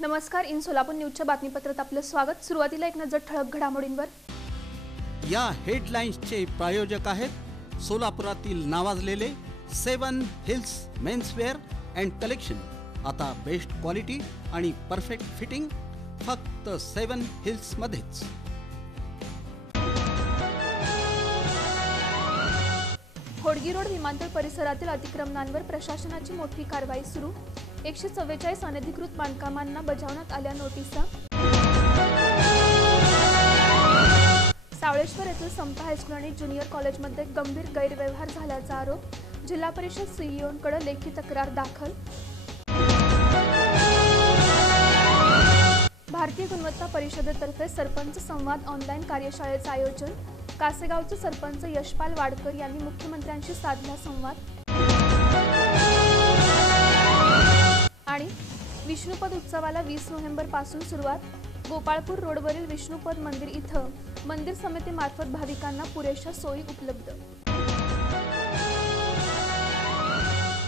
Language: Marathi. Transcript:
नमस्कार, इन सोलापूर न्यूजच्या बातमीपत्रात आपलं स्वागत। सुरुवातीला एक नजर ठळक घडामोडींवर। या हेडलाईन्सचे प्रायोजक आहेत सोलापुरातील नावाजलेले 7 हिल्स मेन्सवेअर अँड कलेक्शन। आता बेस्ट क्वालिटी आणि परफेक्ट फिटिंग फक्त 7 हिल्स मध्येच। होडगी रोड विमानतळ परिसरातील अतिक्रमणांवर प्रशासनाची मोठी कारवाई सुरू। 144 अनधिकृत बांधकामांना बजावण्यात आल्या नोटिसा। सावळेश्वर येथील समता हायस्कूल आणि ज्युनियर कॉलेजमध्ये गंभीर गैरव्यवहार झाल्याचा आरोप। जिल्हा परिषद सीईओंकडे लेखी तक्रार दाखल। भारतीय गुणवत्ता परिषदेतर्फे सरपंच संवाद ऑनलाईन कार्यशाळेचे आयोजन। कासेगावचे सरपंच यशपाल वाडकर यांनी मुख्यमंत्र्यांशी साधला संवाद। आणि विष्णुपद उत्सवाला 20 नोव्हेंबर पासून सुरुवात। गोपाळपूर रोडवरील विष्णुपद मंदिर इथं मंदिर समितीमार्फत भाविकांना पुरेशा सोयी उपलब्ध।